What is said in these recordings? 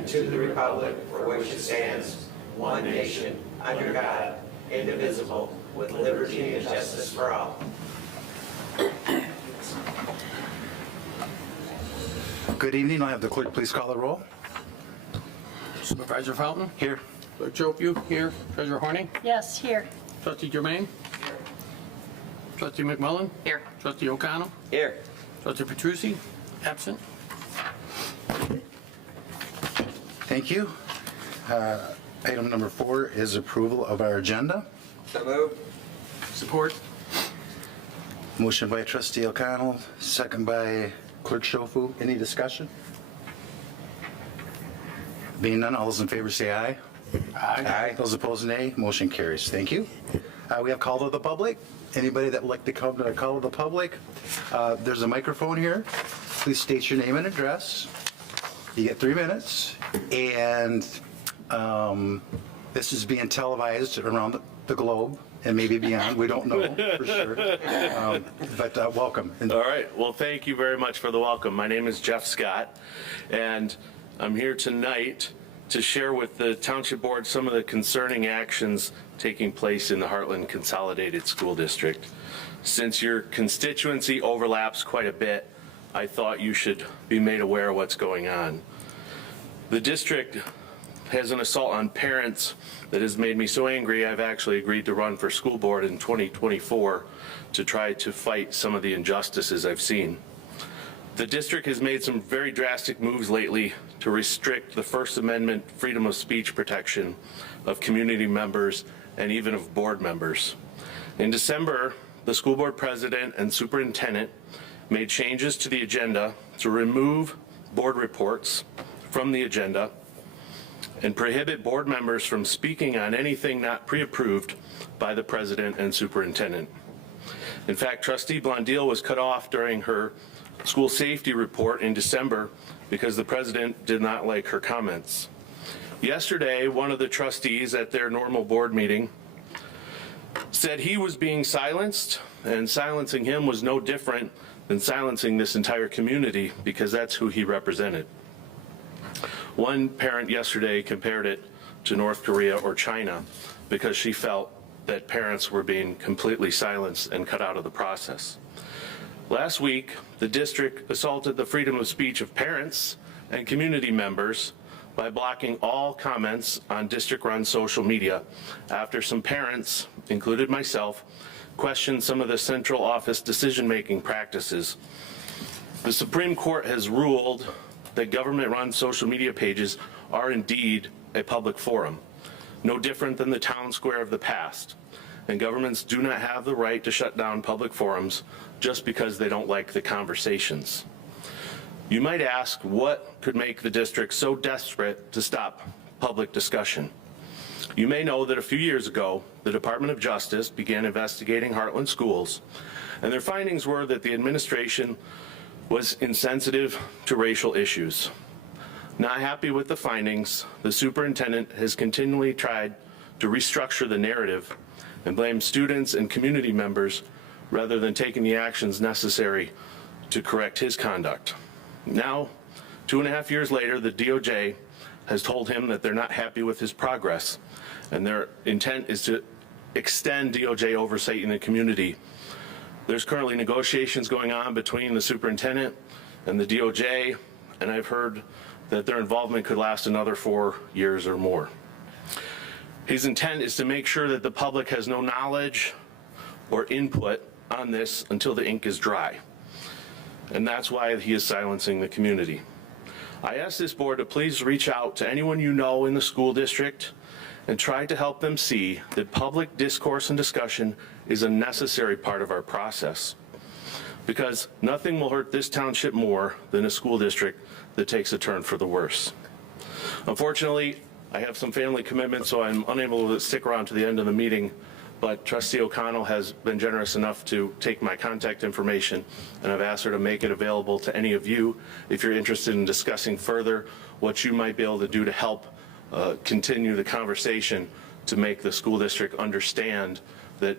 and to the republic for which it stands, one nation, under God, indivisible, with liberty and justice for all. Good evening. I'll have the clerk please call the roll. Supervisor Fountain? Here. Clerk Chopu? Here. Treasurer Horning? Yes, here. Trustee Germain? Here. Trustee McMillan? Here. Trustee O'Connell? Here. Trustee Petrucci? Absent. Thank you. Item number 4 is approval of our agenda. So moved. Support. Motion by trustee O'Connell, second by clerk Chopu. Any discussion? Being none, all those in favor say aye. Aye. Those opposed, nay. Motion carries. Thank you. We have call to the public. Anybody that would like to come to a call to the public, there's a microphone here. Please state your name and address. You get 3 minutes. And this is being televised around the globe and maybe beyond. We don't know for sure. But welcome. All right. Well, thank you very much for the welcome. My name is Jeff Scott, and I'm here tonight to share with the Township Board some of the concerning actions taking place in the Heartland Consolidated School District. Since your constituency overlaps quite a bit, I thought you should be made aware of what's going on. The district has an assault on parents that has made me so angry I've actually agreed to run for school board in 2024 to try to fight some of the injustices I've seen. The district has made some very drastic moves lately to restrict the First Amendment freedom of speech protection of community members and even of board members. In December, the school board president and superintendent made changes to the agenda to remove board reports from the agenda and prohibit board members from speaking on anything not pre-approved by the president and superintendent. In fact, Trustee Blondeel was cut off during her school safety report in December because the president did not like her comments. Yesterday, one of the trustees at their normal board meeting said he was being silenced, and silencing him was no different than silencing this entire community because that's who he represented. One parent yesterday compared it to North Korea or China because she felt that parents were being completely silenced and cut out of the process. Last week, the district assaulted the freedom of speech of parents and community members by blocking all comments on district-run social media after some parents, included myself, questioned some of the central office decision-making practices. The Supreme Court has ruled that government-run social media pages are indeed a public forum, no different than the town square of the past. And governments do not have the right to shut down public forums just because they don't like the conversations. You might ask, what could make the district so desperate to stop public discussion? You may know that a few years ago, the Department of Justice began investigating Heartland schools, and their findings were that the administration was insensitive to racial issues. Not happy with the findings, the superintendent has continually tried to restructure the narrative and blame students and community members rather than taking the actions necessary to correct his conduct. Now, 2.5 years later, the DOJ has told him that they're not happy with his progress, and their intent is to extend DOJ oversight in the community. There's currently negotiations going on between the superintendent and the DOJ, and I've heard that their involvement could last another 4 years or more. His intent is to make sure that the public has no knowledge or input on this until the ink is dry. And that's why he is silencing the community. I ask this board to please reach out to anyone you know in the school district and try to help them see that public discourse and discussion is a necessary part of our process. Because nothing will hurt this township more than a school district that takes a turn for the worse. Unfortunately, I have some family commitments, so I'm unable to stick around to the end of the meeting, but Trustee O'Connell has been generous enough to take my contact information, and I've asked her to make it available to any of you if you're interested in discussing further what you might be able to do to help continue the conversation to make the school district understand that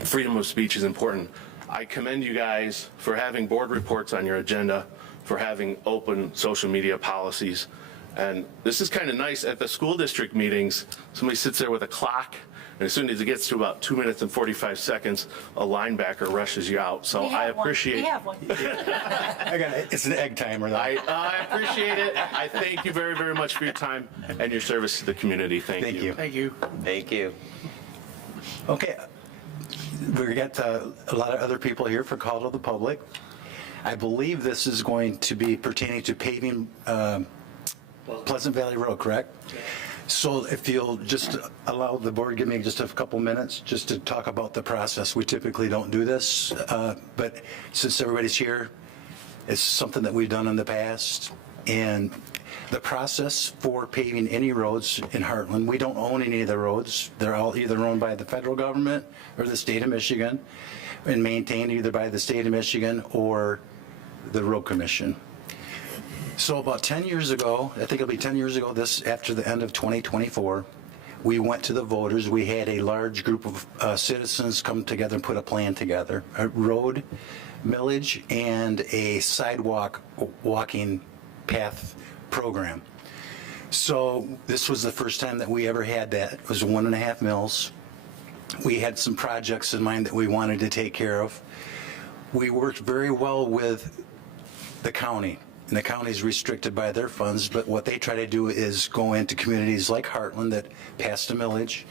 freedom of speech is important. I commend you guys for having board reports on your agenda for having open social media policies. And this is kind of nice. At the school district meetings, somebody sits there with a clock, and as soon as it gets to about 2 minutes and 45 seconds, a linebacker rushes you out. So I appreciate. We have one. I got it. It's an egg timer, though. I appreciate it. I thank you very, very much for your time and your service to the community. Thank you. Thank you. Thank you. Okay, we got a lot of other people here for call to the public. I believe this is going to be pertaining to paving Pleasant Valley Road, correct? So if you'll just allow the board, give me just a couple minutes just to talk about the process. We typically don't do this, but since everybody's here, it's something that we've done in the past. And the process for paving any roads in Heartland, we don't own any of the roads. They're all either owned by the federal government or the state of Michigan and maintained either by the state of Michigan or the road commission. So about 10 years ago, I think it'll be 10 years ago, this after the end of 2024, we went to the voters. We had a large group of citizens come together and put a plan together, a road millage and a sidewalk walking path program. So this was the first time that we ever had that. It was 1.5 mils. We had some projects in mind that we wanted to take care of. We worked very well with the county, and the county is restricted by their funds, but what they try to do is go into communities like Heartland that passed a millage,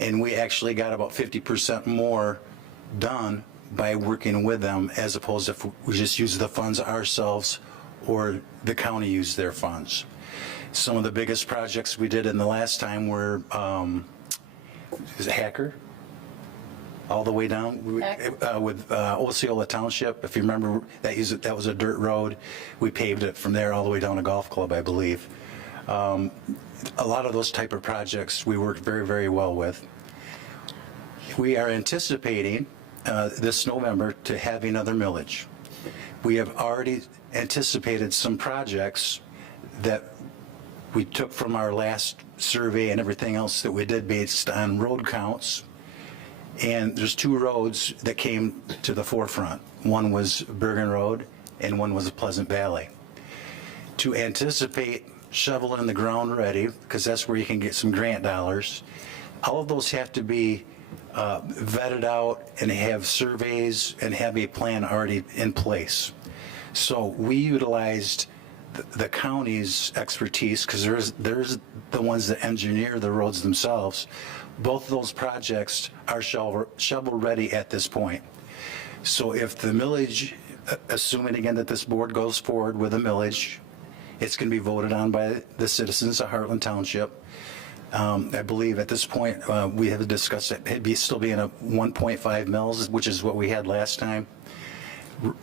and we actually got about 50% more done by working with them as opposed to if we just use the funds ourselves or the county used their funds. Some of the biggest projects we did in the last time were is it Hacker? All the way down with Osceola Township. If you remember, that was a dirt road. We paved it from there all the way down to Golf Club, I believe. A lot of those type of projects we worked very, very well with. We are anticipating this November to have another millage. We have already anticipated some projects that we took from our last survey and everything else that we did based on road counts. And there's 2 roads that came to the forefront. One was Bergen Road and one was Pleasant Valley. To anticipate shoveling in the ground ready, because that's where you can get some grant dollars, all of those have to be vetted out and have surveys and have a plan already in place. So we utilized the county's expertise because there's the ones that engineer the roads themselves. Both of those projects are shovel ready at this point. So if the millage, assuming again that this board goes forward with a millage, it's going to be voted on by the citizens of Heartland Township. I believe at this point we have discussed it still being a 1.5 mils, which is what we had last time.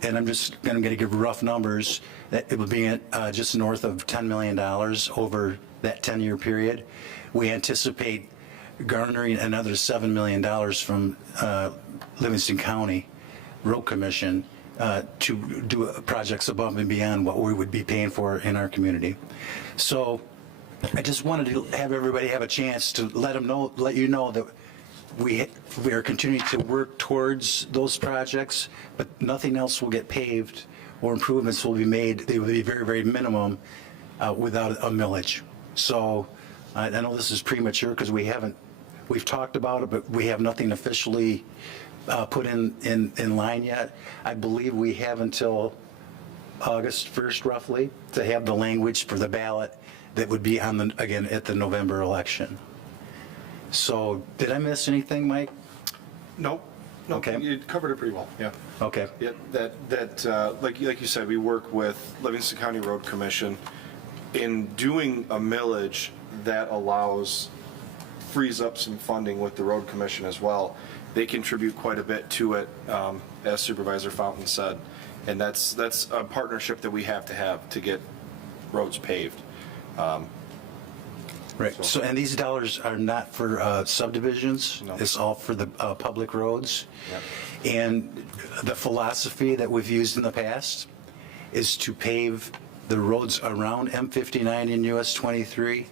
And I'm just going to give rough numbers that it would be just north of $10 million over that 10-year period. We anticipate garnering another $7 million from Livingston County Road Commission to do projects above and beyond what we would be paying for in our community. So I just wanted to have everybody have a chance to let you know that we are continuing to work towards those projects, but nothing else will get paved or improvements will be made. They will be very, very minimum without a millage. So I know this is premature because we've talked about it, but we have nothing officially put in line yet. I believe we have until August 1st roughly to have the language for the ballot that would be on again at the November election. So did I miss anything, Mike? Nope. Okay. You covered it pretty well, yeah. Okay. Yeah, like you said, we work with Livingston County Road Commission. In doing a millage, that frees up some funding with the road commission as well. They contribute quite a bit to it, as Supervisor Fountain said. And that's a partnership that we have to get roads paved. Right. So, and these dollars are not for subdivisions. No. It's all for the public roads. Yep. And the philosophy that we've used in the past is to pave the roads around M59 and US 23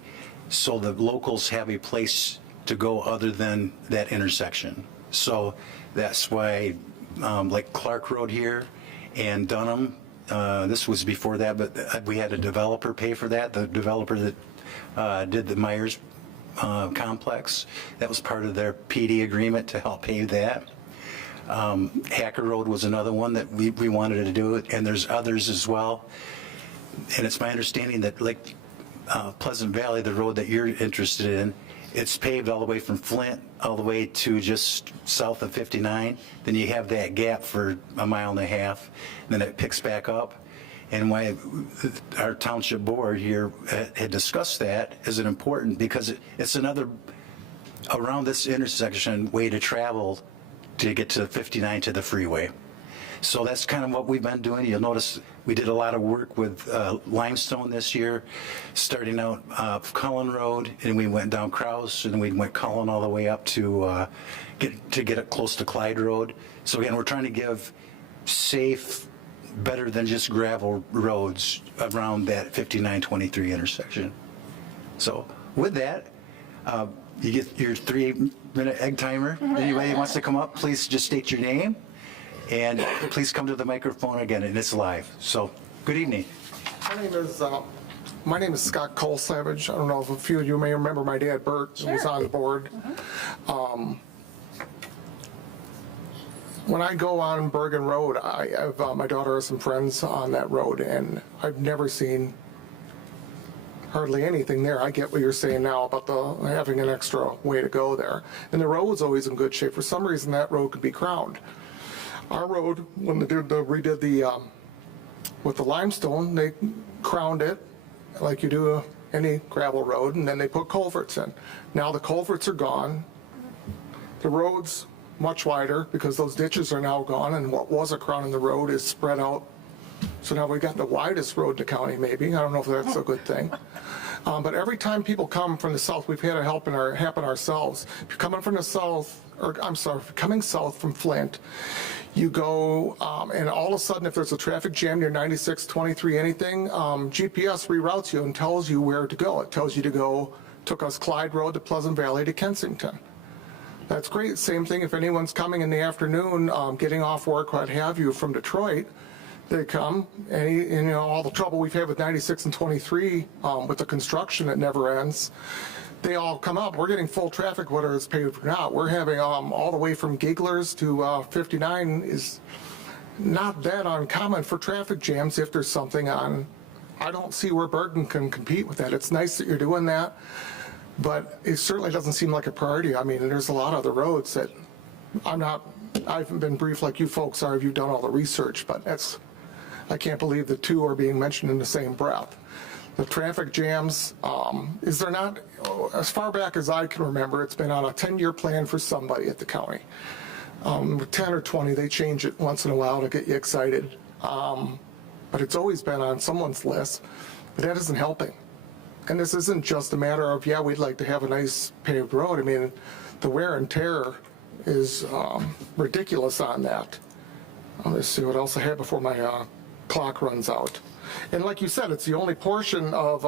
so the locals have a place to go other than that intersection. So that's why like Clark Road here and Dunham this was before that, but we had a developer pay for that, the developer that did the Myers complex. That was part of their PD agreement to help pay that. Hacker Road was another one that we wanted to do, and there's others as well. And it's my understanding that like Pleasant Valley, the road that you're interested in, it's paved all the way from Flint all the way to just south of 59. Then you have that gap for 1.5 miles, and then it picks back up. And why our township board here had discussed that is it important because it's another around this intersection way to travel to get to 59 to the freeway. So that's kind of what we've been doing. You'll notice we did a lot of work with limestone this year, starting out Cullen Road, and we went down Krause, and we went Cullen all the way up to get it close to Clyde Road. So again, we're trying to give safe, better than just gravel roads around that 5923 intersection. So with that, you get your 3-minute egg timer. Anybody wants to come up, please just state your name. And please come to the microphone again, and it's live. So, good evening. My name is Scott Cole Savage. I don't know if a few of you may remember my dad, Bert, who was on the board. When I go on Bergen Road, I have my daughter has some friends on that road, and I've never seen hardly anything there. I get what you're saying now about having an extra way to go there. And the road was always in good shape. For some reason, that road could be crowned. Our road, when they redid the with the limestone, they crowned it like you do any gravel road, and then they put culverts in. Now the culverts are gone. The road's much wider because those ditches are now gone, and what was a crown in the road is spread out. So now we got the widest road in the county, maybe. I don't know if that's a good thing. But every time people come from the south, we've had it happen ourselves. If you're coming from the south, or I'm sorry, if you're coming south from Flint, you go, and all of a sudden, if there's a traffic jam near 96, 23, anything, GPS reroutes you and tells you where to go. It tells you to go, took us Clyde Road to Pleasant Valley to Kensington. That's great. Same thing if anyone's coming in the afternoon, getting off work, what have you, from Detroit. They come, and you know, all the trouble we've had with 96 and 23 with the construction that never ends, they all come up. We're getting full traffic, whether it's paved or not. We're having all the way from Gigglers to 59 is not that uncommon for traffic jams if there's something on. I don't see where Bergen can compete with that. It's nice that you're doing that, but it certainly doesn't seem like a priority. I mean, there's a lot of other roads that I haven't been briefed like you folks are. You've done all the research, but I can't believe the two are being mentioned in the same breath. The traffic jams, is there not, as far back as I can remember, it's been on a 10-year plan for somebody at the county. 10 or 20, they change it once in a while to get you excited. But it's always been on someone's list, but that isn't helping. And this isn't just a matter of, yeah, we'd like to have a nice paved road. I mean, the wear and tear is ridiculous on that. Let's see what else I have before my clock runs out. And like you said, it's the only portion of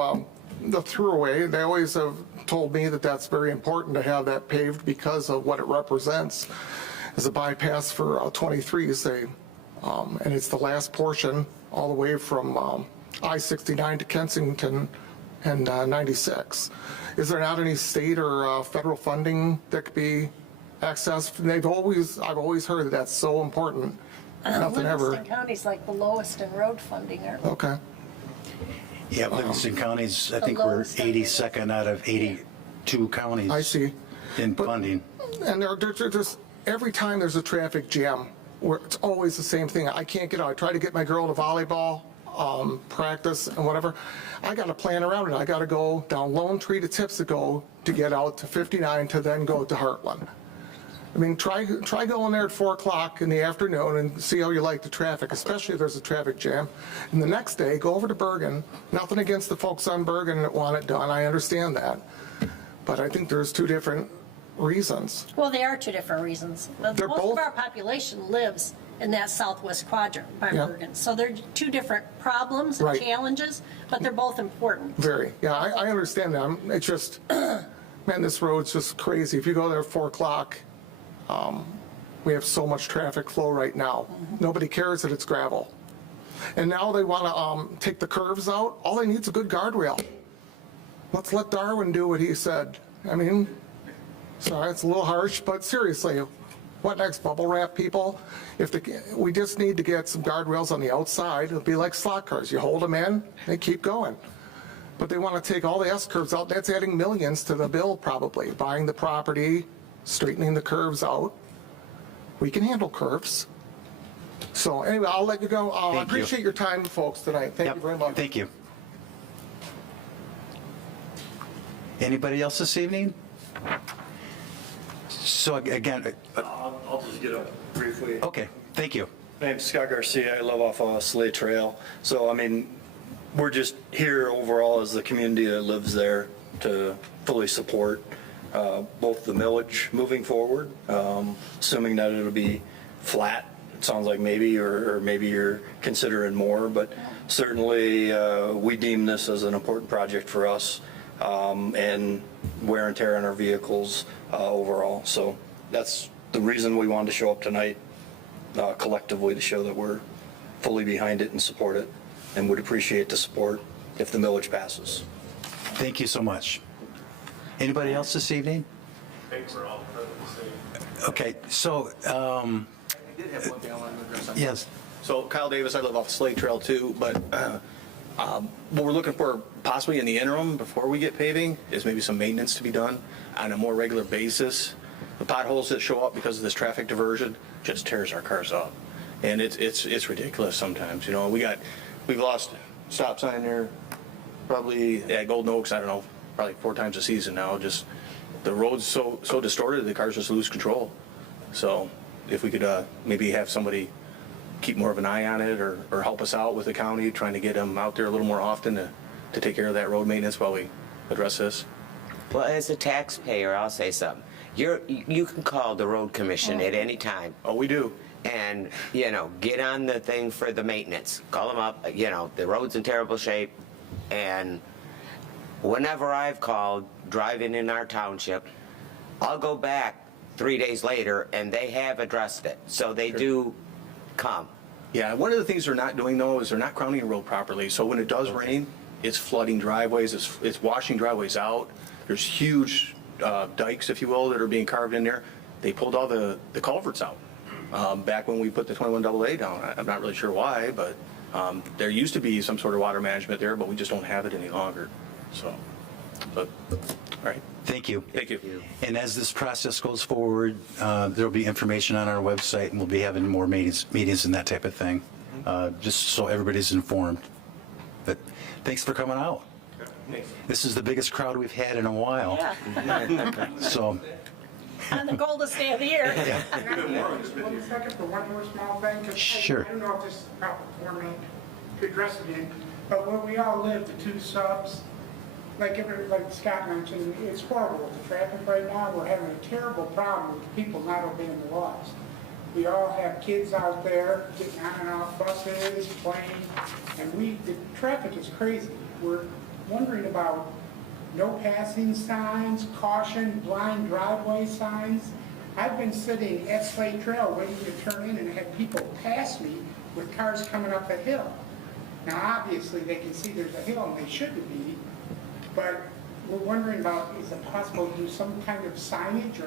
the throughway. They always have told me that that's very important to have that paved because of what it represents as a bypass for 23s. And it's the last portion all the way from I-69 to Kensington and 96. Is there not any state or federal funding that could be accessed? And I've always heard that that's so important. Nothing ever. Livingston County's like the lowest in road funding, aren't we? Okay. Yeah, Livingston County's, I think The we're lowest 82nd out of 82 counties. I see. In funding. And they're just, every time there's a traffic jam, where it's always the same thing. I can't get out. I try to get my girl to volleyball practice and whatever. I got to plan around it. I got to go down Lone Tree to Tipsico to get out to 59 to then go to Heartland. I mean, try going there at 4 o'clock in the afternoon and see how you like the traffic, especially if there's a traffic jam. And the next day, go over to Bergen. Nothing against the folks on Bergen that want it done. I understand that. But I think there's two different reasons. Well, they are two different reasons. Most They're both- of our population lives in that southwest quadrant by Yeah. Bergen. So they're two different problems and Right. challenges, but they're both important. Very. Yeah, I understand that. It's just, man, this road's just crazy. If you go there at 4 o'clock, we have so much traffic flow right now. Nobody cares that it's gravel. And now they want to take the curves out. All they need is a good guardrail. Let's let Darwin do what he said. I mean, sorry, it's a little harsh, but seriously, what next, bubble wrap people? We just need to get some guardrails on the outside. It'll be like slot cars. You hold them in, they keep going. But they want to take all the S-curves out. That's adding millions to the bill probably. Buying the property, straightening the curves out. We can handle curves. So anyway, I'll let you go. I Thank you. appreciate your time, folks, tonight. Thank Yep. you very much. Thank you. Anybody else this evening? So again, I'll just get up briefly. okay, thank you. My name's Scott Garcia. I live off Slay Trail. So, I mean, we're just here overall as the community that lives there to fully support both the millage moving forward, assuming that it'll be flat. It sounds like maybe, or maybe you're considering more, but certainly we deem this as an important project for us and wear and tear on our vehicles overall. So that's the reason we wanted to show up tonight collectively, to show that we're fully behind it and support it, and would appreciate the support if the millage passes. Thank you so much. Anybody else this evening? Okay, so, I did have one thing I wanted to address on. yes, So Kyle Davis, I live off Slate Trail too, but what we're looking for possibly in the interim before we get paving is maybe some maintenance to be done on a more regular basis. The potholes that show up because of this traffic diversion just tears our cars up. And it's ridiculous sometimes, you know. We've lost stop sign there probably at Golden Oaks, I don't know, probably 4 times a season now. Just the road's so distorted, the cars just lose control. So if we could maybe have somebody keep more of an eye on it, or help us out with the county, trying to get them out there a little more often to take care of that road maintenance while we address this. Well, as a taxpayer, I'll say something. You can call the road commission at any time Oh, we do. and, get on the thing for the maintenance. Call them up, the road's in terrible shape. And whenever I've called, driving in our township, I'll go back 3 days later and they have addressed it. So they do come. Yeah, one of the things they're not doing though is they're not crowning the road properly. So when it does rain, it's flooding driveways, it's washing driveways out. There's huge dikes, if you will, that are being carved in there. They pulled all the culverts out back when we put the 21AA down. I'm not really sure why, but there used to be some sort of water management there, but we just don't have it any longer. So, all right. thank you. Thank you. And as this process goes forward, there'll be information on our website, and we'll be having more meetings and that type of thing, just so everybody's informed. But thanks for coming out. This is the biggest crowd we've had in a while. So, On the coldest day of the year. Just 1 second for one more small thing, because Sure. I don't know if this is proper for me to address it in, but where we all live, the 2 subs, like Scott mentioned, it's horrible with the traffic right now. We're having a terrible problem with people not obeying the laws. We all have kids out there getting on and off buses, playing, and the traffic is crazy. We're wondering about no passing signs, caution, blind driveway signs. I've been sitting at Slate Trail waiting to turn in and had people pass me with cars coming up a hill. Now, obviously, they can see there's a hill and they shouldn't be, but we're wondering about, is it possible to do some kind of signage,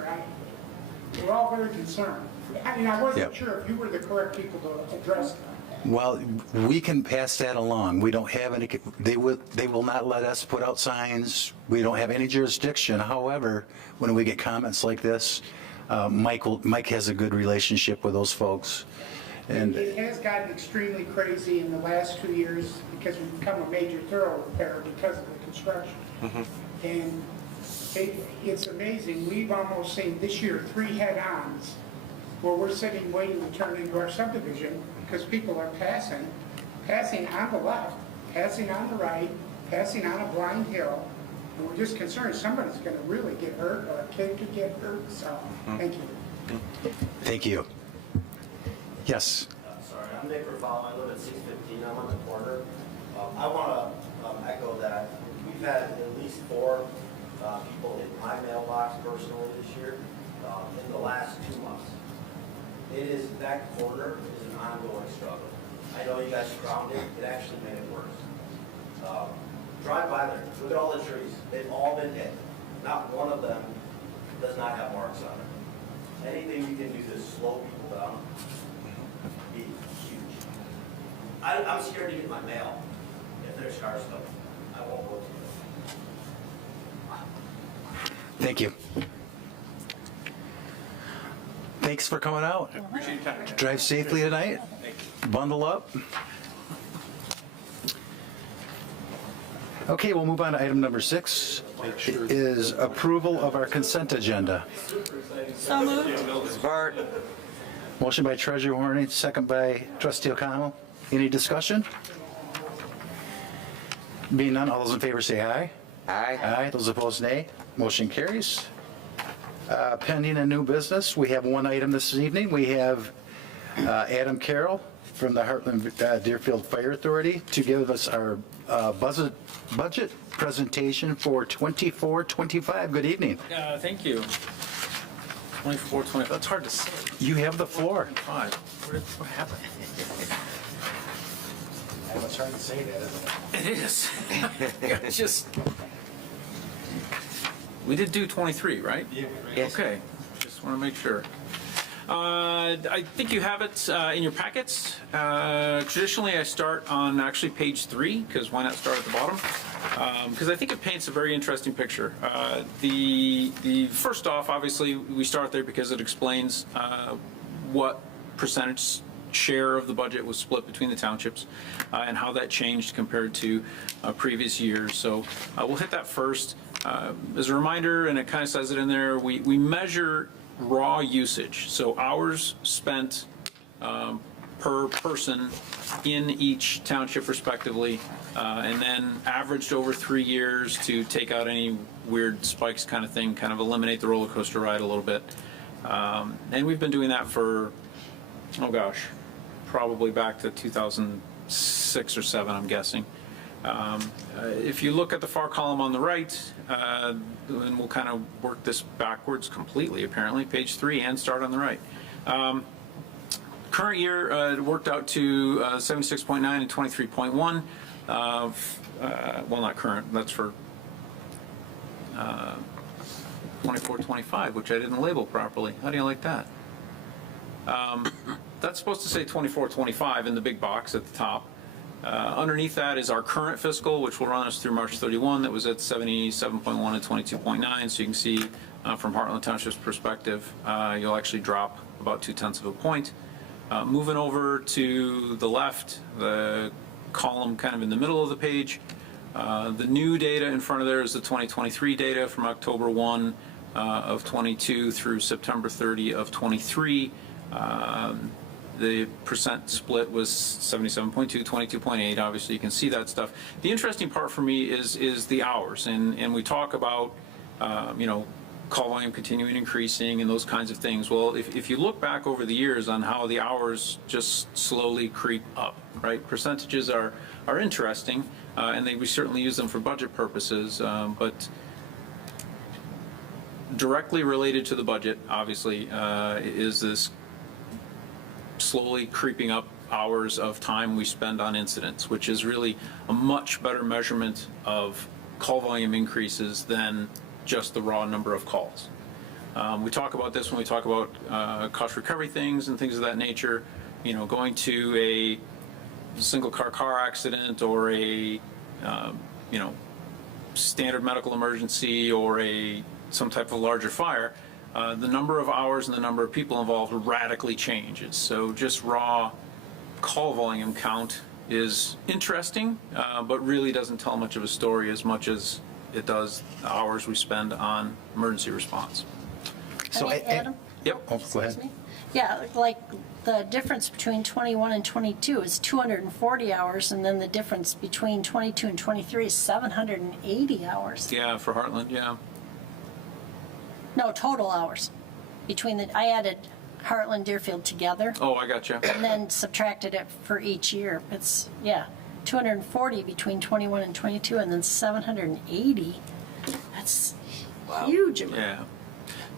we're all very concerned. I wasn't Yep. sure if you were the correct people to address that. well, we can pass that along. We don't have any, they will not let us put out signs. We don't have any jurisdiction. However, when we get comments like this, Mike has a good relationship with those folks. And It has gotten extremely crazy in the last 2 years because we've become a major thoroughfare because of the construction. And it's amazing. We've almost seen this year 3 head-ons where we're sitting waiting to turn into our subdivision because people are passing on the left, passing on the right, passing on a blind hill. And we're just concerned somebody's going to really get hurt or a kid could get hurt. So, thank you. thank you. Yes. Sorry, I'm Nick Raval, I live at 615, I'm on the corner. I want to echo that. We've had at least 4 people hit my mailbox personally this year in the last 2 months. That corner is an ongoing struggle. I know you guys crowned it, it actually made it worse. Drive by there, look at all the trees, they've all been hit. Not one of them does not have marks on it. Anything you can do to slow people down, be huge. I'm scared to get my mail if there's cars coming. I won't go to it. Thank you. Thanks for coming out. Appreciate your time. Drive safely tonight. Bundle up. Okay, we'll move on to item number 6. Is approval of our consent agenda. So moved. Support. Motion by Treasurer Horny, second by Trustee O'Connell. Any discussion? Being none, all those in favor say aye. Aye. Aye. Those opposed, nay. Motion carries. Pending a new business, we have one item this evening. We have Adam Carroll from the Heartland Deerfield Fire Authority to give us our budget presentation for 24-25. Good evening. Thank you. 24, 25, that's hard to say. You have the floor. 5. What happened? It's hard to say that, isn't it? It is. It's just, we did do 23, right? Yes. Okay, just want to make sure. I think you have it in your packets. Traditionally, I start on actually page 3, because why not start at the bottom? Because I think it paints a very interesting picture. The first off, obviously, we start there because it explains what percentage share of the budget was split between the townships and how that changed compared to previous years. So we'll hit that first. As a reminder, and it kind of says it in there, we measure raw usage, so hours spent per person in each township respectively, and then averaged over 3 years to take out any weird spikes kind of thing, kind of eliminate the roller coaster ride a little bit. And we've been doing that for, oh gosh, probably back to 2006 or 7, I'm guessing. If you look at the far column on the right, and we'll kind of work this backwards completely, apparently, page 3, and start on the right. Current year, it worked out to 76.9 and 23.1. Well, not current, that's for 24-25, which I didn't label properly. How do you like that? That's supposed to say 24-25 in the big box at the top. Underneath that is our current fiscal, which will run us through March 31. That was at 77.1 and 22.9. So you can see from Heartland Township's perspective, you'll actually drop about 0.2 of a point. Moving over to the left, the column kind of in the middle of the page, the new data in front of there is the 2023 data from October 1 of 22 through September 30 of 23. The percent split was 77.2, 22.8. Obviously, you can see that stuff. The interesting part for me is the hours, and we talk about call volume continuing increasing and those kinds of things. Well, if you look back over the years on how the hours just slowly creep up, right? Percentages are interesting, and we certainly use them for budget purposes, but directly related to the budget, obviously, is this slowly creeping up hours of time we spend on incidents, which is really a much better measurement of call volume increases than just the raw number of calls. We talk about this when we talk about cost recovery things and things of that nature. Going to a single car accident or a standard medical emergency or some type of larger fire. The number of hours and the number of people involved radically changes. So just raw call volume count is interesting, but really doesn't tell much of a story as much as it does the hours we spend on emergency response. So, Adam? Yep. Oh, go ahead. Excuse me? Yeah, like the difference between 21 and 22 is 240 hours, and then the difference between 22 and 23 is 780 hours. Yeah, for Heartland, yeah. No, total hours. I added Heartland Deerfield together Oh, I gotcha. and then subtracted it for each year. It's, 240 between 21 and 22, and then 780. That's huge amount. Yeah.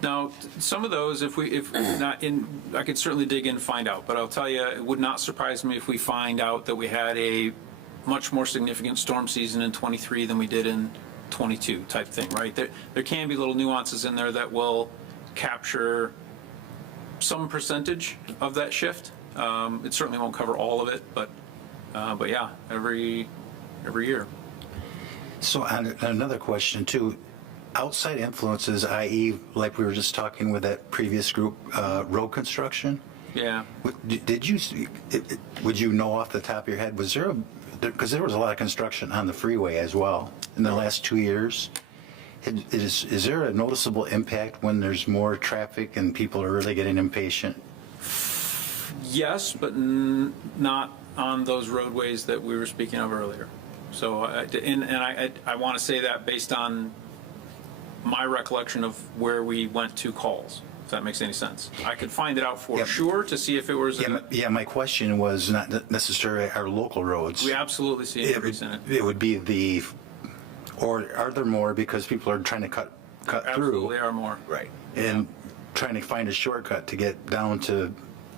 Now, some of those, if not in, I could certainly dig in and find out, but I'll tell you, it would not surprise me if we find out that we had a much more significant storm season in '23 than we did in '22 type thing, right? There can be little nuances in there that will capture some percentage of that shift. It certainly won't cover all of it, but yeah, every year. So another question too, outside influences, i.e. like we were just talking with that previous group, road construction, Yeah. would you know off the top of your head, was there because there was a lot of construction on the freeway as well in the last 2 years. Is there a noticeable impact when there's more traffic and people are really getting impatient? Yes, but not on those roadways that we were speaking of earlier. So, I want to say that based on my recollection of where we went to calls, if that makes any sense. I could find it out for Yep. sure to see if it was. Yeah, my question was not necessarily our local roads. We absolutely see an increase in it. It would be or are there more because people are trying to cut through? Absolutely are more. Right. And trying to find a shortcut to get down to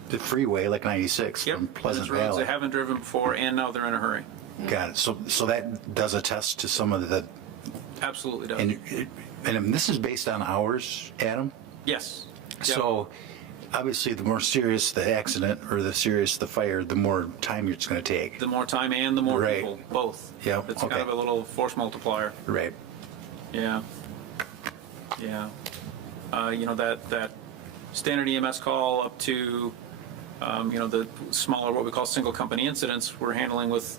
the freeway like 96 Yep. from Pleasant There's roads Valley. they haven't driven before, and now they're in a hurry. Got it. So that does attest to some of the, Absolutely does. and this is based on hours, Adam? Yes. Yep. So obviously the more serious the accident or the serious the fire, the more time it's going to take. The more time and the more Right. people, both. Yep, It's okay. kind of a little force multiplier. Right. Yeah. Yeah. That standard EMS call up to, the smaller, what we call single company incidents, we're handling with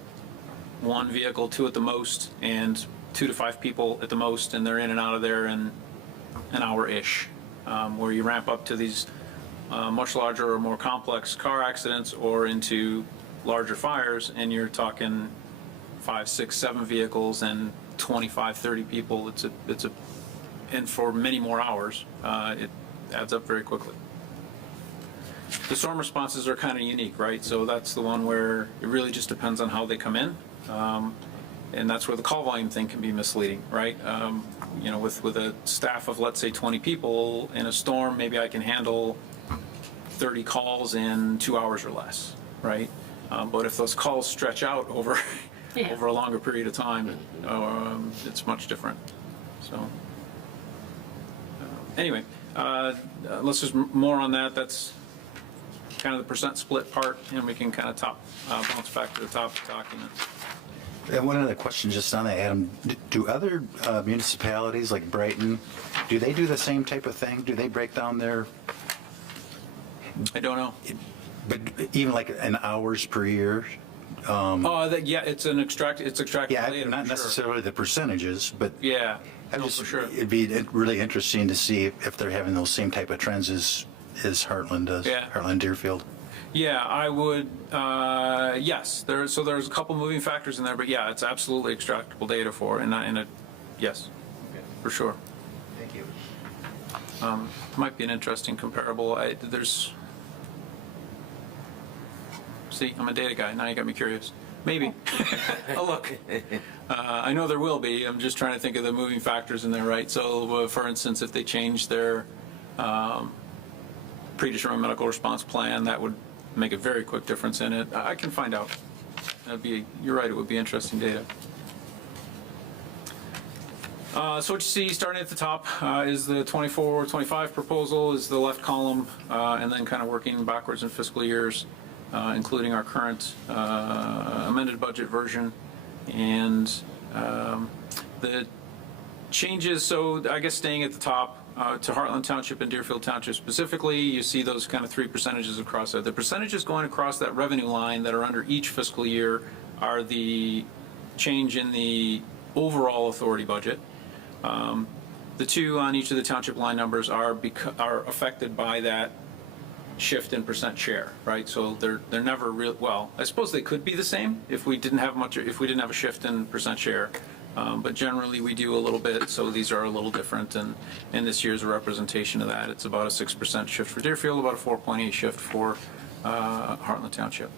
one vehicle, two at the most, and 2 to 5 people at the most, and they're in and out of there in an hour-ish. Where you ramp up to these much larger or more complex car accidents or into larger fires, and you're talking 5, 6, 7 vehicles and 25, 30 people. And for many more hours, it adds up very quickly. The storm responses are kind of unique, right? So that's the one where it really just depends on how they come in. And that's where the call volume thing can be misleading, right? With a staff of, let's say, 20 people in a storm, maybe I can handle 30 calls in 2 hours or less, right? But if those calls stretch out over Yeah. over a longer period of time, it's much different. So anyway, unless there's more on that, that's kind of the percent split part, and we can kind of bounce back to the top of the document. And one other question just on that, Adam. Do other municipalities like Brighton, do they do the same type of thing? Do they break down their, I don't know. but even like in hours per year? Yeah, it's extracted Yeah, data, not for sure. necessarily the percentages, but Yeah, I'm no, just, for sure. it'd be really interesting to see if they're having those same type of trends as Heartland does. Yeah. Heartland Deerfield. Yeah, I would, yes, there's a couple moving factors in there, but yeah, it's absolutely extractable data yes, for sure. Thank you. Might be an interesting comparable. See, I'm a data guy, now you got me curious. Maybe. I'll look. I know there will be, I'm just trying to think of the moving factors in there, right? So, for instance, if they change their predetermined medical response plan, that would make a very quick difference in it. I can find out. You're right, it would be interesting data. So what you see starting at the top is the 24-25 proposal is the left column, and then kind of working backwards in fiscal years, including our current amended budget version. And the changes, so I guess staying at the top, to Heartland Township and Deerfield Township specifically, you see those kind of 3 percentages across there. The percentages going across that revenue line that are under each fiscal year are the change in the overall authority budget. The 2 on each of the township line numbers are affected by that shift in percent share, right? So they're never real. Well, I suppose they could be the same if we didn't have a shift in percent share. But generally we do a little bit, so these are a little different, and this year's a representation of that. It's about a 6% shift for Deerfield, about a 4.8 shift for Heartland Township.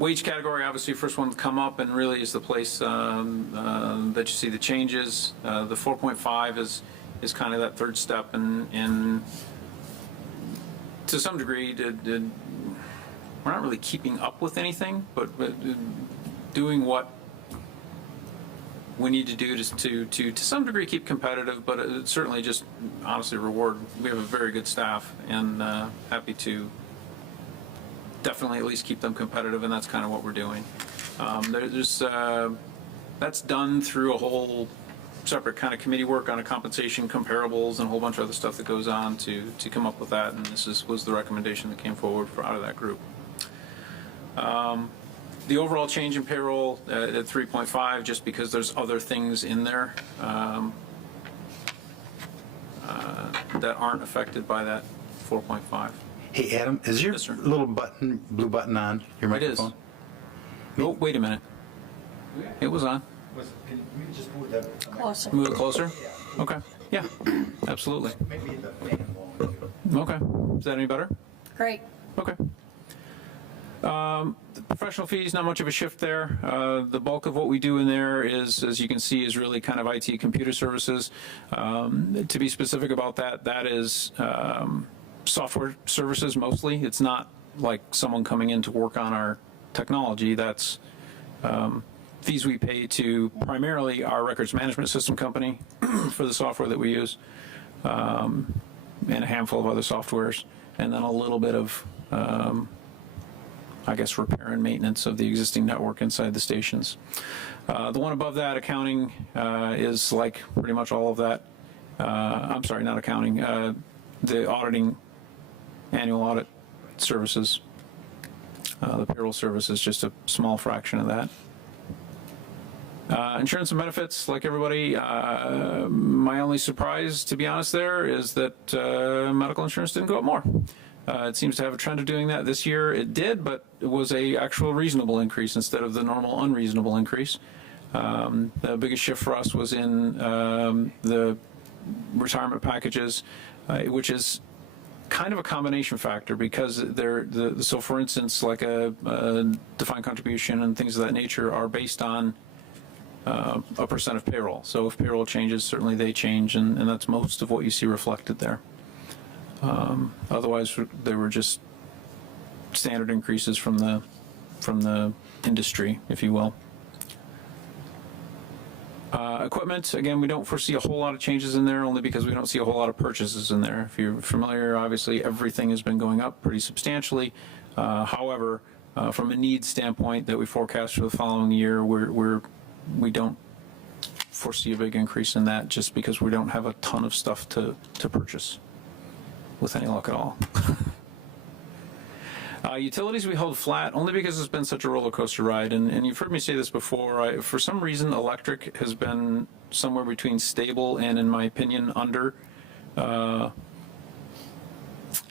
Wage category, obviously, first one to come up and really is the place that you see the changes. The 4.5 is kind of that third step and to some degree, we're not really keeping up with anything, but doing what we need to do to some degree keep competitive, but it's certainly just honestly reward. We have a very good staff and happy to definitely at least keep them competitive, and that's kind of what we're doing. That's done through a whole separate kind of committee work on a compensation comparables and a whole bunch of other stuff that goes on to come up with that, and this was the recommendation that came forward out of that group. The overall change in payroll at 3.5, just because there's other things in there that aren't affected by that 4.5. Hey, Adam, is your Yes, sir. little button, blue button on your It is. microphone? Oh, wait a minute. It was on. Can you just move that? Closer. Move it closer? Okay. Yeah, absolutely. Maybe the fan won't. Okay. Is that any better? Great. Okay. The professional fees, not much of a shift there. The bulk of what we do in there is, as you can see, is really kind of IT computer services. To be specific about that, that is software services mostly. It's not like someone coming in to work on our technology. That's fees we pay to primarily our records management system company for the software that we use, and a handful of other softwares, and then a little bit of I guess repair and maintenance of the existing network inside the stations. The one above that, accounting, is like pretty much all of that. I'm sorry, not accounting. The auditing, annual audit services. The payroll service is just a small fraction of that. Insurance and benefits, like everybody, my only surprise, to be honest, there is that medical insurance didn't go up more. It seems to have a trend of doing that. This year it did, but it was a actual reasonable increase instead of the normal unreasonable increase. The biggest shift for us was in the retirement packages, which is kind of a combination factor because so for instance, like a defined contribution and things of that nature are based on a % of payroll. So if payroll changes, certainly they change, and that's most of what you see reflected there. Otherwise, they were just standard increases from the industry, if you will. Equipment, again, we don't foresee a whole lot of changes in there, only because we don't see a whole lot of purchases in there. If you're familiar, obviously everything has been going up pretty substantially. However, from a needs standpoint that we forecast for the following year, we don't foresee a big increase in that, just because we don't have a ton of stuff to purchase with any luck at all. Utilities we held flat only because it's been such a roller coaster ride, and you've heard me say this before. For some reason, electric has been somewhere between stable and, in my opinion, under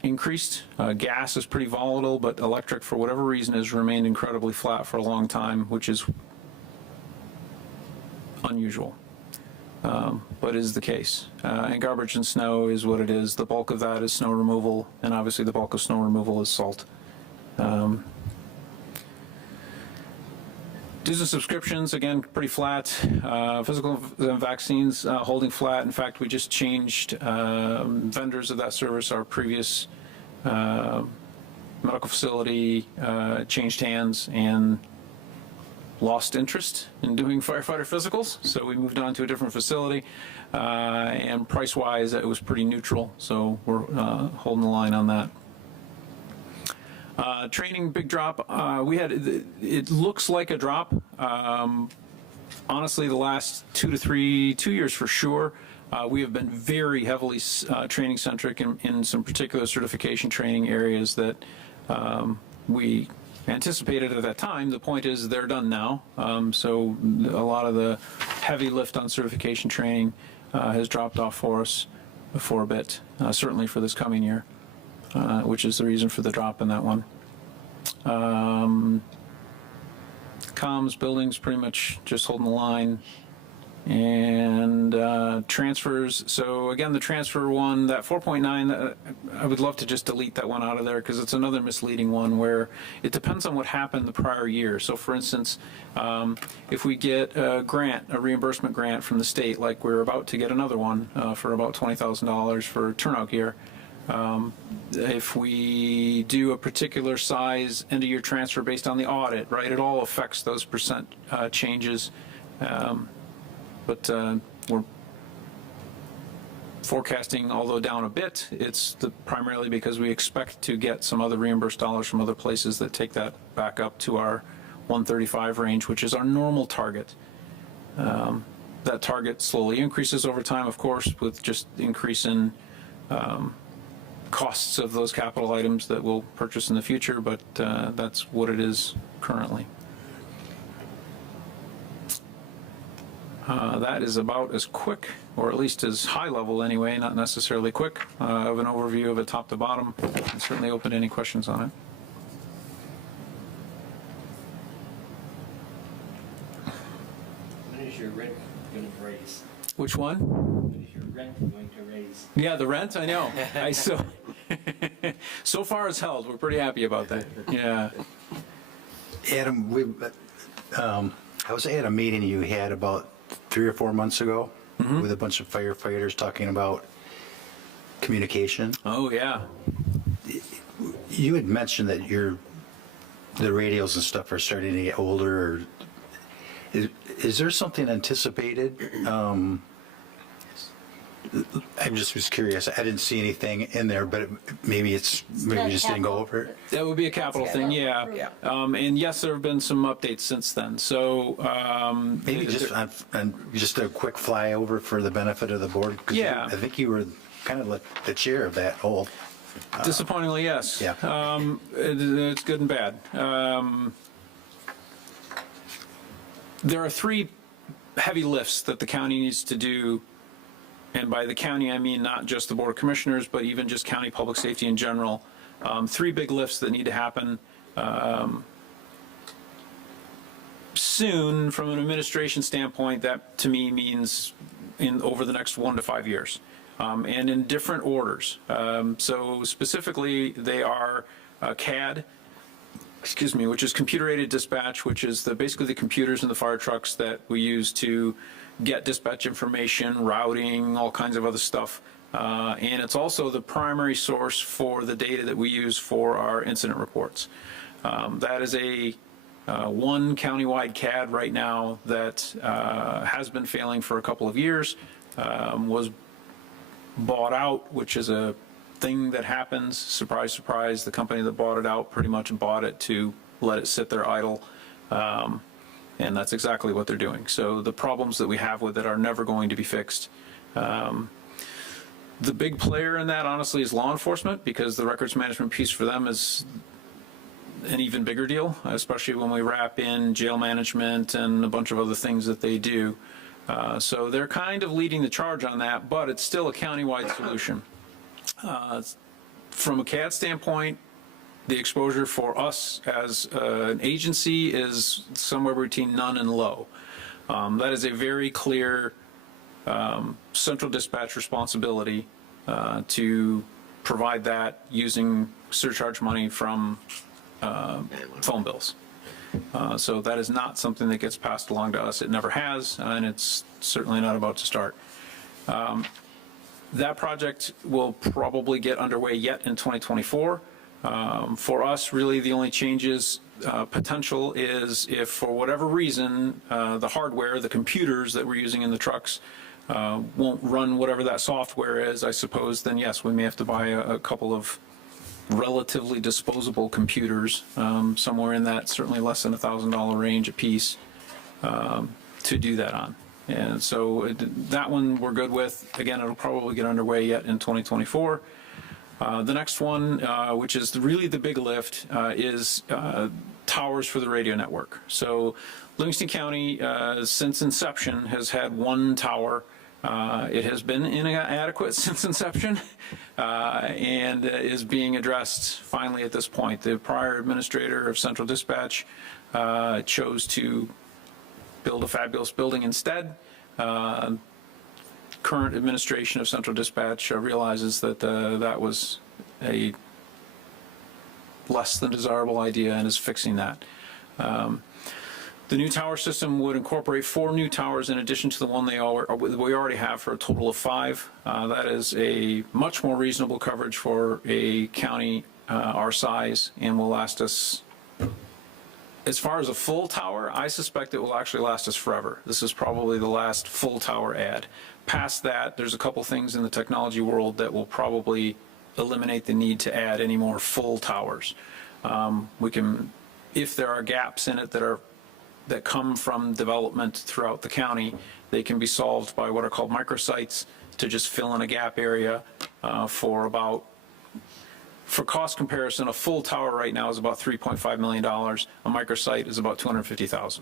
increased. Gas is pretty volatile, but electric, for whatever reason, has remained incredibly flat for a long time, which is unusual. But is the case. And garbage and snow is what it is. The bulk of that is snow removal, and obviously the bulk of snow removal is salt. Dues and subscriptions, again, pretty flat. Physical vaccines holding flat. In fact, we just changed vendors of that service. Our previous medical facility changed hands and lost interest in doing firefighter physicals, so we moved on to a different facility, and price-wise it was pretty neutral, so we're holding the line on that. Training, big drop. It looks like a drop. Honestly, the last 2 years for sure, we have been very heavily training centric in some particular certification training areas that we anticipated at that time. The point is they're done now. So a lot of the heavy lift on certification training has dropped off for us for a bit, certainly for this coming year, which is the reason for the drop in that one. Comms, buildings, pretty much just holding the line. And transfers, so again, the transfer one, that 4.9, I would love to just delete that one out of there because it's another misleading one where it depends on what happened the prior year. So for instance, if we get a grant, a reimbursement grant from the state, like we're about to get another one for about $20,000 for turnout gear, if we do a particular size end-of-year transfer based on the audit, right, it all affects those percent changes. But we're forecasting, although down a bit, it's primarily because we expect to get some other reimbursed dollars from other places that take that back up to our 135 range, which is our normal target. That target slowly increases over time, of course, with just increase in costs of those capital items that we'll purchase in the future, but that's what it is currently. That is about as quick, or at least as high level anyway, not necessarily quick, of an overview of it top to bottom. I'm certainly open to any questions on it. When is your rent going to raise? Which one? When is your rent going to raise? Yeah, the rent, I know. So far it's held. We're pretty happy about that. Yeah. Adam, I was at a meeting you had about 3 or 4 months ago with a bunch of firefighters talking about communication. Oh, yeah. You had mentioned that the radios and stuff are starting to get older. Is there something anticipated? I just was curious. I didn't see anything in there, but maybe we just didn't go over it. That would be a capital thing, yeah. Yeah. And yes, there have been some updates since then. So Maybe just a quick flyover for the benefit of the board. 'Cause Yeah. I think you were kind of like the chair of that whole. disappointingly, yes. Yeah. It's good and bad. There are 3 heavy lifts that the county needs to do. And by the county, I mean not just the Board of Commissioners, but even just county public safety in general. 3 big lifts that need to happen soon. From an administration standpoint, that to me means over the next 1 to 5 years, and in different orders. So specifically, they are CAD, which is computer-aided dispatch, which is basically the computers in the fire trucks that we use to get dispatch information, routing, all kinds of other stuff. And it's also the primary source for the data that we use for our incident reports. That is a one countywide CAD right now that has been failing for a couple of years, was bought out, which is a thing that happens. Surprise, surprise, the company that bought it out pretty much bought it to let it sit there idle. And that's exactly what they're doing. So the problems that we have with it are never going to be fixed. The big player in that, honestly, is law enforcement, because the records management piece for them is an even bigger deal, especially when we wrap in jail management and a bunch of other things that they do. So they're kind of leading the charge on that, but it's still a countywide solution. From a CAD standpoint, the exposure for us as an agency is somewhere between none and low. That is a very clear central dispatch responsibility to provide that using surcharge money from phone bills. So that is not something that gets passed along to us. It never has, and it's certainly not about to start. That project will probably get underway yet in 2024. For us, really, the only changes potential is if, for whatever reason, the hardware, the computers that we're using in the trucks won't run whatever that software is, I suppose, then yes, we may have to buy a couple of relatively disposable computers, somewhere in that certainly less than $1,000 range a piece, to do that on. And so that one we're good with. Again, it'll probably get underway yet in 2024. The next one, which is really the big lift, is towers for the radio network. So Livingston County, since inception, has had 1 tower. It has been inadequate since inception, and is being addressed finally at this point. The prior administrator of Central Dispatch chose to build a fabulous building instead. Current administration of Central Dispatch realizes that that was a less than desirable idea and is fixing that. The new tower system would incorporate 4 new towers in addition to the one we already have, for a total of 5. That is a much more reasonable coverage for a county our size, and will last us, as far as a full tower, I suspect it will actually last us forever. This is probably the last full tower add. Past that, there's a couple things in the technology world that will probably eliminate the need to add any more full towers. We can, if there are gaps in it that come from development throughout the county, they can be solved by what are called microsites, to just fill in a gap area for cost comparison. A full tower right now is about $3.5 million. A microsite is about $250,000.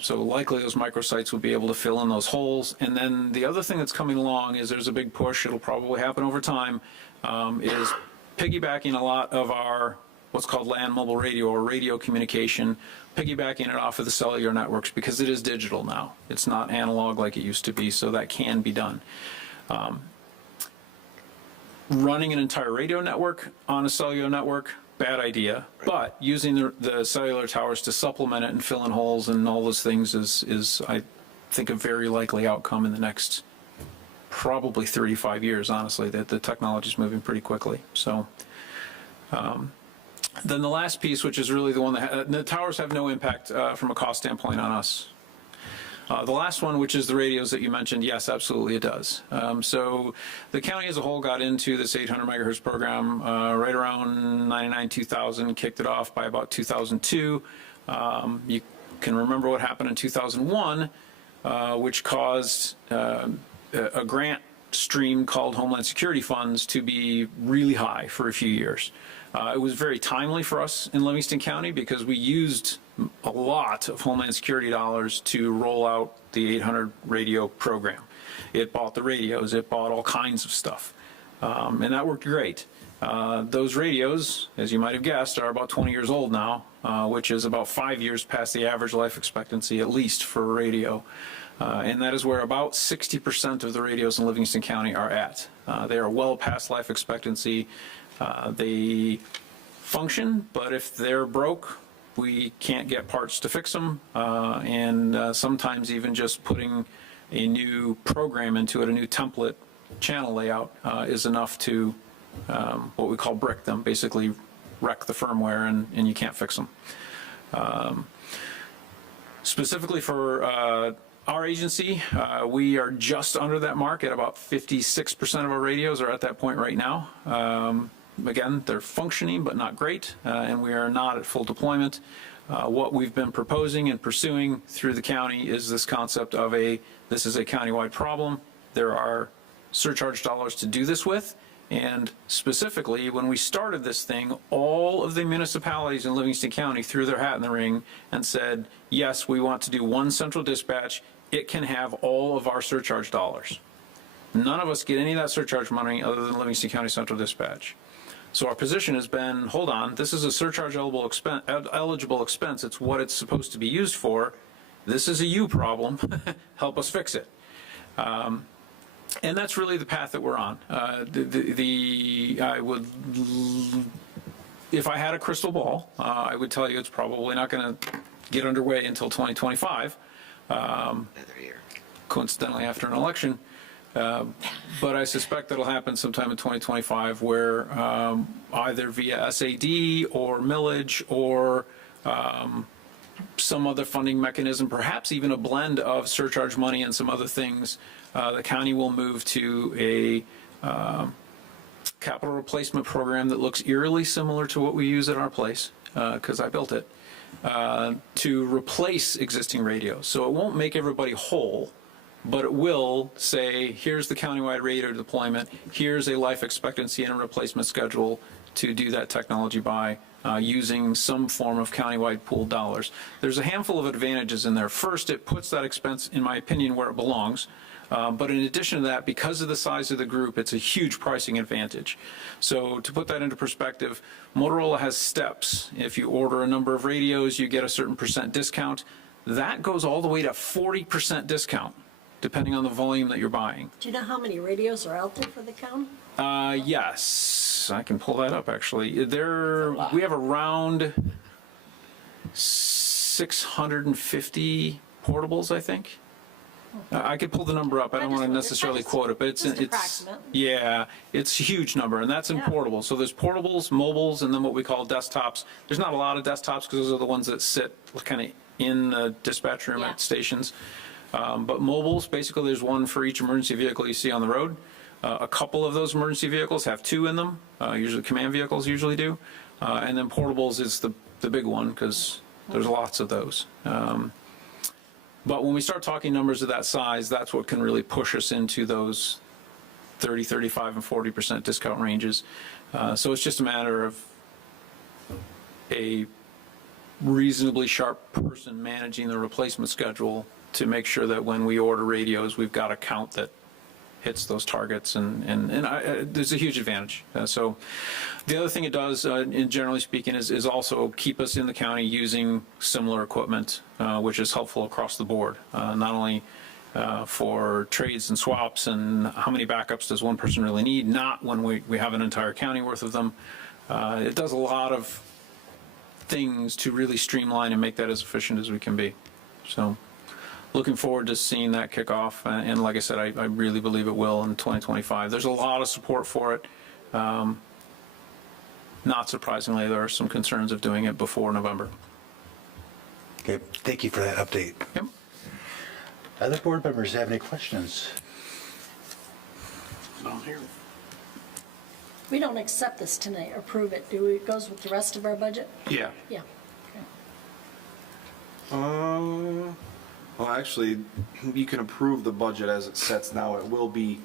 So likely those microsites will be able to fill in those holes. And then the other thing that's coming along is there's a big push, it'll probably happen over time, is piggybacking a lot of our what's called land mobile radio or radio communication, piggybacking it off of the cellular networks, because it is digital now. It's not analog like it used to be, so that can be done. Running an entire radio network on a cellular network, bad idea, but using the cellular towers to supplement it and fill in holes and all those things is I think, a very likely outcome in the next probably 35 years, honestly, that the technology is moving pretty quickly. So then the last piece, which is really the one that the towers have no impact from a cost standpoint on us. The last one, which is the radios that you mentioned, yes, absolutely it does. So the county as a whole got into this 800 megahertz program right around 99, 2000, kicked it off by about 2002. You can remember what happened in 2001, which caused a grant stream called Homeland Security funds to be really high for a few years. It was very timely for us in Livingston County because we used a lot of Homeland Security dollars to roll out the 800 radio program. It bought the radios, it bought all kinds of stuff, and that worked great. Those radios, as you might have guessed, are about 20 years old now, which is about 5 years past the average life expectancy, at least for a radio. And that is where about 60% of the radios in Livingston County are at. They are well past life expectancy. They function, but if they're broke, we can't get parts to fix them. And sometimes even just putting a new program into it, a new template channel layout, is enough to what we call brick them, basically wreck the firmware, and you can't fix them. Specifically for our agency, we are just under that mark at about 56% of our radios are at that point right now. Again, they're functioning but not great, and we are not at full deployment. What we've been proposing and pursuing through the county is this concept of this is a countywide problem. There are surcharge dollars to do this with, and specifically when we started this thing, all of the municipalities in Livingston County threw their hat in the ring and said, yes, we want to do one central dispatch. It can have all of our surcharge dollars. None of us get any of that surcharge money other than Livingston County Central Dispatch. So our position has been, hold on, this is a surcharge eligible expense. It's what it's supposed to be used for. This is a you problem. Help us fix it. And that's really the path that we're on. I would, if I had a crystal ball, I would tell you it's probably not going to get underway until 2025. Another year. Coincidentally after an election. But I suspect that'll happen sometime in 2025 where either via SAD or millage or some other funding mechanism, perhaps even a blend of surcharge money and some other things, the county will move to a capital replacement program that looks eerily similar to what we use at our place, because I built it, to replace existing radios. So it won't make everybody whole, but it will say, here's the countywide radio deployment, here's a life expectancy and a replacement schedule to do that technology by using some form of countywide pooled dollars. There's a handful of advantages in there. First, it puts that expense, in my opinion, where it belongs. But in addition to that, because of the size of the group, it's a huge pricing advantage. So to put that into perspective, Motorola has steps. If you order a number of radios, you get a certain % discount. that goes all the way to 40% discount, depending on the volume that you're buying. Do you know how many radios are out there for the county? Yes, I can pull that up, actually. We have around 650 portables, I think. I could pull the number up. I don't want to necessarily quote it, but it's approximate. yeah, it's a huge number, and that's in Yeah. portables. So there's portables, mobiles, and then what we call desktops. There's not a lot of desktops because those are the ones that sit kind of in the dispatch room Yeah. at stations. But mobiles, basically, there's one for each emergency vehicle you see on the road. A couple of those emergency vehicles have two in them. Usually, command vehicles usually do. And then portables is the big one because there's lots of those. But when we start talking numbers of that size, that's what can really push us into those 30, 35, and 40% discount ranges. So it's just a matter of a reasonably sharp person managing the replacement schedule to make sure that when we order radios, we've got a count that hits those targets, and there's a huge advantage. So the other thing it does, in generally speaking, is also keep us in the county using similar equipment, which is helpful across the board, not only for trades and swaps and how many backups does one person really need, not when we have an entire county worth of them. It does a lot of things to really streamline and make that as efficient as we can be. So looking forward to seeing that kick off. And like I said, I really believe it will in 2025. There's a lot of support for it. Not surprisingly, there are some concerns of doing it before November. Okay, thank you for that update. Yep. Other board members have any questions? Well, here. We don't accept this tonight, approve it. Do it goes with the rest of our budget? Yeah. Yeah. Well, actually, you can approve the budget as it sets now. It will be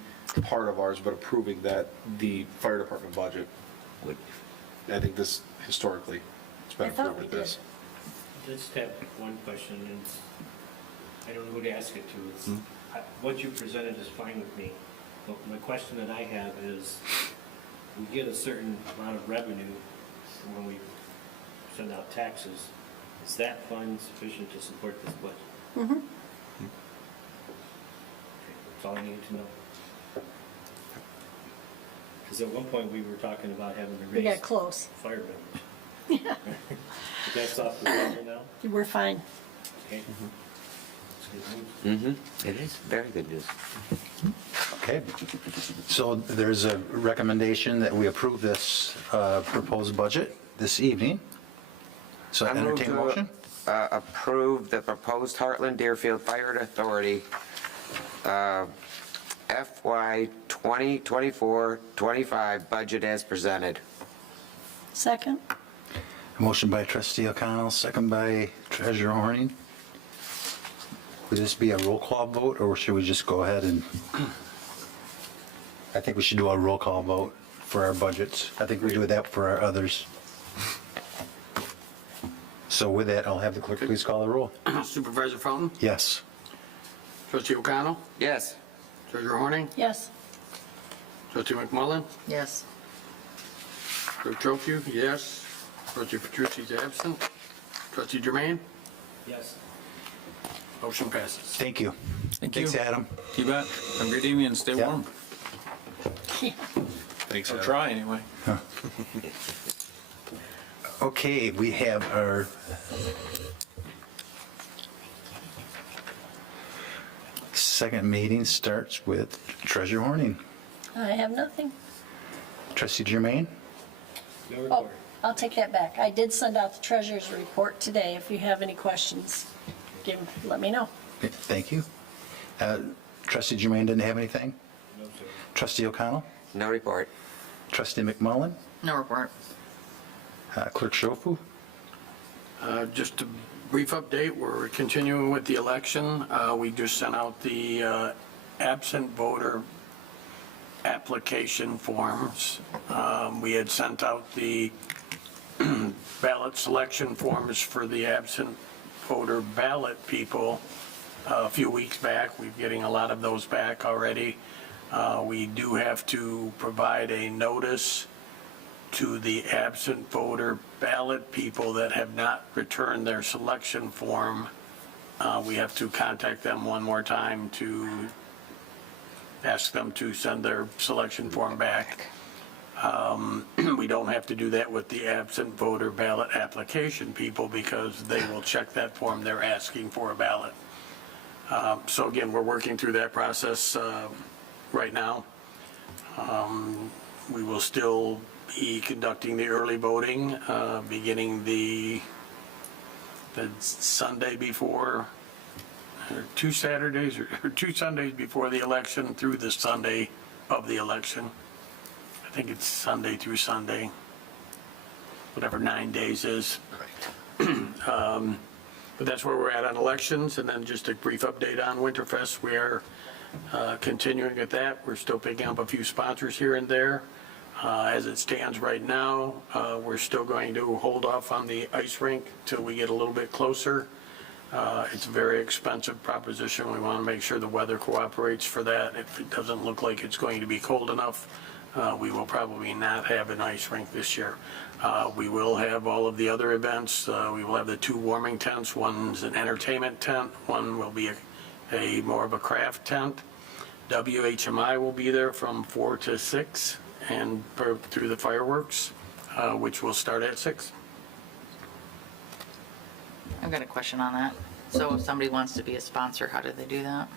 part of ours, but approving that, the fire department budget would, I think this historically, it's been I thought approved we at this. Just have one question, and I don't know who to ask it to. It's, what you presented is fine with me. But my question that I have is, we get a certain amount of revenue when we send out taxes. Is that fund sufficient to support this budget? Mm-hmm. Okay, that's all I need to know. Because at one point, we were talking about having to We raise got close. fire bills. Yeah. But that's off the table now? We're fine. Okay. That's good news. It is very good news. Okay, so there's a recommendation that we approve this proposed budget this evening. So I move entertain a to, motion? approve the proposed Heartland Deerfield Fire Authority FY 2024-25 budget as presented. Second? A motion by trustee O'Connell, second by treasurer Horning. Would this be a roll call vote, or should we just go ahead and? I think we should do a roll call vote for our budgets. I think we do that for our others. So with that, I'll have the clerk please call the roll. Supervisor Fountain, Yes. Trustee O'Connell, Yes. Treasurer Horning, Yes. Trustee McMullen, Yes. Clerk Trocchio, yes. Trustee Petrucci's absent. Trustee Jermaine, Yes. motion passes. Thank you. Thank you. Thanks, Adam. You bet. Have a great evening and stay Yeah. warm. Thanks, Or Adam. try anyway. Okay, we have our second meeting starts with treasurer Horning. I have nothing. Trustee Jermaine? No Oh, report. I'll take that back. I did send out the treasurer's report today. If you have any questions, let me know. Okay, thank you. Trustee Jermaine didn't have anything? No, sir. Trustee O'Connell? No report. Trustee McMullen? No report. Clerk Schofu? Just a brief update, we're continuing with the election. We just sent out the absent voter application forms. We had sent out the ballot selection forms for the absent voter ballot people a few weeks back. We're getting a lot of those back already. We do have to provide a notice to the absent voter ballot people that have not returned their selection form We have to contact them one more time to ask them to send their selection form back. We don't have to do that with the absent voter ballot application people because they will check that form, they're asking for a ballot. So again, we're working through that process right now. We will still be conducting the early voting beginning the Sunday before, or 2 Saturdays or 2 Sundays before the election through the Sunday of the election. I think it's Sunday through Sunday, whatever 9 days is. But that's where we're at on elections. And then just a brief update on Winterfest. We are continuing with that. We're still picking up a few sponsors here and there. As it stands right now, we're still going to hold off on the ice rink till we get a little bit closer. It's a very expensive proposition. We want to make sure the weather cooperates for that. If it doesn't look like it's going to be cold enough, we will probably not have an ice rink this year. We will have all of the other events. We will have the 2 warming tents. One's an entertainment tent. One will be a more of a craft tent. WHMI will be there from 4 to 6 and through the fireworks, which will start at 6. I've got a question on that. So if somebody wants to be a sponsor, how do they do that?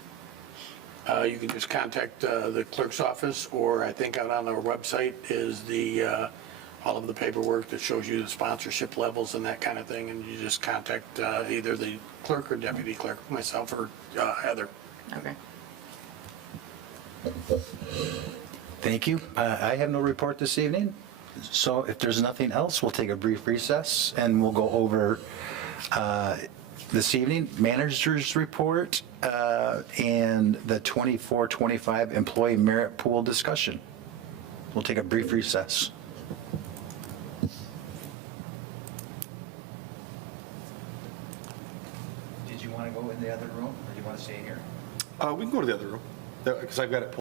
You can just contact the clerk's office, or I think out on our website is the all of the paperwork that shows you the sponsorship levels and that kind of thing, and you just contact either the clerk or deputy clerk, myself or Heather. Okay. Thank you. I have no report this evening. So if there's nothing else, we'll take a brief recess and we'll go over this evening manager's report and the 24-25 employee merit pool discussion. We'll take a brief recess. Did you want to go in the other room or do you want to stay here? We can go to the other room, because I've got it